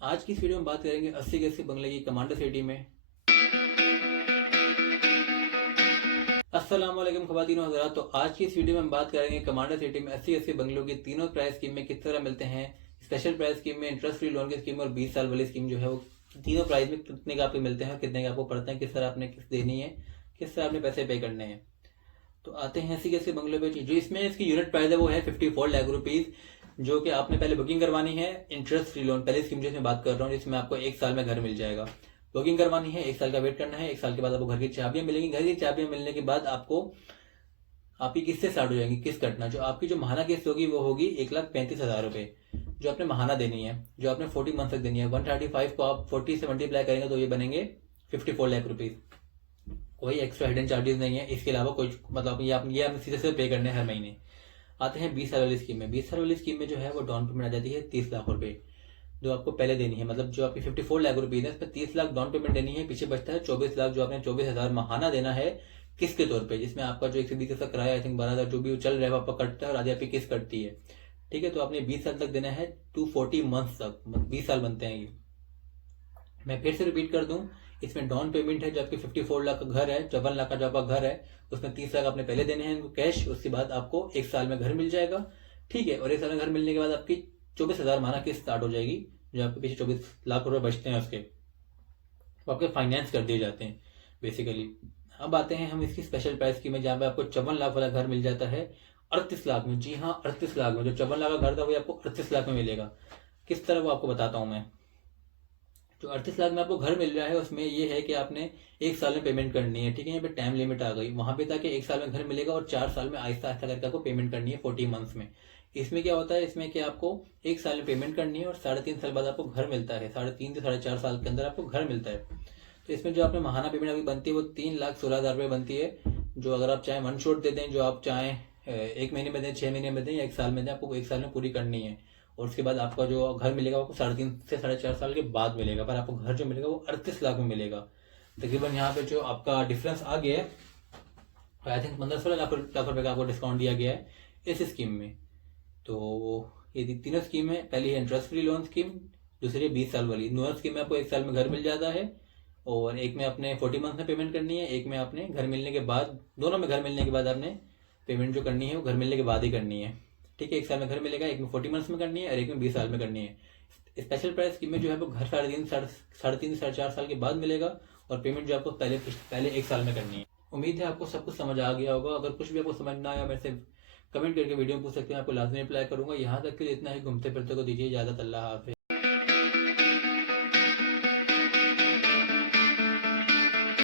आज की इस वीडियो में बात करेंगे 80 गज के बंगले की कमांडो सिटी में। अस्सलाम वालेकुम ख़वातीन और हज़रात। तो आज की इस वीडियो में हम बात करेंगे कमांडो सिटी में 80 गज के बंगलों की तीनों प्राइस स्कीम में किस तरह मिलते हैं। स्पेशल प्राइस स्कीम में, इंटरेस्ट फ्री लोन की स्कीम और 20 साल वाली स्कीम जो है वो तीनों प्राइस में कितने का आपको मिलते हैं और कितने का आपको पड़ते हैं, किस तरह आपने किस्त देनी है, किस तरह आपने पैसे पे करने हैं। तो आते हैं 80 गज के बंगलों पे। जो इसमें इसकी यूनिट प्राइस है वो है 54 लाख रुपीज़, जो कि आपने पहले बुकिंग करवानी है। इंटरेस्ट फ्री लोन पहले स्कीम जिसमें बात कर रहा हूँ, जिसमें आपको 1 साल में घर मिल जाएगा। बुकिंग करवानी है, 1 साल का वेट करना है, 1 साल के बाद आपको घर की चाबियां मिलेंगी। घर की चाबियां मिलने के बाद आपको आपकी किस्त से स्टार्ट हो जाएंगी किस्त कटना। जो आपकी जो महाना किस्त होगी वो होगी 1,35,000 रुपये, जो आपने महाना देनी है, जो आपने 40 मंथ तक देनी है। 135 को आप 40 से मल्टीप्लाई करेंगे तो ये बनेंगे 54 लाख रुपीज़। कोई एक्स्ट्रा हिडन चार्जेस नहीं है, इसके अलावा कोई मतलब ये आप सीधे से पे करने हैं हर महीने। आते हैं 20 साल वाली स्कीम में। 20 साल वाली स्कीम में जो है वो डाउन पेमेंट आ जाती है 30 लाख रुपए, जो आपको पहले देनी है। मतलब जो आपकी 54 लाख रुपीज है, इसमें 30 लाख डाउन पेमेंट देनी है, पीछे बचता है 24 लाख, जो आपने 24,000 महाना देना है किस्त के तौर पे, जिसमें आपका जो 120 का किराया आई थिंक 12,000 जो भी चल रहा है वो आपका कटता है और आधी आपकी किस्त कटती है। ठीक है, तो आपने 20 साल तक देना है, 240 मंथ तक, 20 साल बनते हैं ये। मैं फिर से रिपीट कर दूं, इसमें डाउन पेमेंट है जो आपकी 54 लाख का घर है, 54 लाख का जो आपका घर है, उसमें 30 लाख आपने पहले देने हैं इनको कैश। उसके बाद आपको 1 साल में घर मिल जाएगा। ठीक है, और 1 साल में घर मिलने के बाद आपकी 24,000 माना की स्टार्ट हो जाएगी। जो आपके पीछे 24 लाख रुपए बचते हैं उसके वो आपके फाइनेंस कर दिए जाते हैं बेसिकली। अब आते हैं हम इसकी स्पेशल प्राइस की में, जहाँ पे आपको 54 लाख वाला घर मिल जाता है 38 लाख में। जी हाँ, 38 लाख में। जो 54 लाख का घर था वो आपको 38 लाख में मिलेगा। किस तरह वो आपको बताता हूँ मैं। जो 38 लाख में आपको घर मिल रहा है उसमें ये है कि आपने 1 साल में पेमेंट करनी है। ठीक है, यहाँ पे टाइम लिमिट आ गई वहां पे था कि 1 साल में घर मिलेगा और 4 साल में आहिस्ता आहिस्ता करके आपको पेमेंट करनी है 40 मंथ्स में। इसमें क्या होता है, इसमें कि आपको 1 साल में पेमेंट करनी है और 3.5 साल बाद आपको घर मिलता है। 3.5 से 4.5 साल के अंदर आपको घर मिलता है। तो इसमें जो आपने महाना पेमेंट अभी बनती है वो 3,16,000 रुपये बनती है। जो अगर आप चाहें वन शॉट दे दें, जो आप चाहें 1 महीने में दें, 6 महीने में दें या 1 साल में दें, आपको 1 साल में पूरी करनी है। और उसके बाद आपका जो घर मिलेगा आपको 3.5 से 4.5 साल के बाद मिलेगा, पर आपको घर जो मिलेगा वो 38 लाख में मिलेगा। तकरीबन यहाँ पे जो आपका डिफरेंस आ गया है, आई थिंक 15-16 लाख रुपए का आपको डिस्काउंट दिया गया है इस स्कीम में। तो ये तीनों स्कीम है। पहली है इंटरेस्ट फ्री लोन स्कीम, दूसरी है 20 साल वाली। नोअर स्कीम में आपको 1 साल में घर मिल जाता है और एक में आपने 40 मंथ में पेमेंट करनी है, एक में आपने घर मिलने के बाद, दोनों में घर मिलने के बाद आपने पेमेंट जो करनी है वो घर मिलने के बाद ही करनी है। ठीक है, 1 साल में घर मिलेगा, एक में 40 मंथ्स में करनी है और एक में 20 साल में करनी है। स्पेशल प्राइस स्कीम में जो है वो घर 3.5 से 4.5 साल के बाद मिलेगा और पेमेंट जो आपको पहले 1 साल में करनी है। उम्मीद है आपको सब कुछ समझ आ गया होगा। अगर कुछ भी आपको समझ ना आया मेरे से कमेंट करके वीडियो में पूछ सकते हैं, आपको लाजमी रिप्लाई करूंगा। यहाँ तक के लिए इतना ही। घूमते फिरते को दीजिए इजाजत। अल्लाह हाफिज़।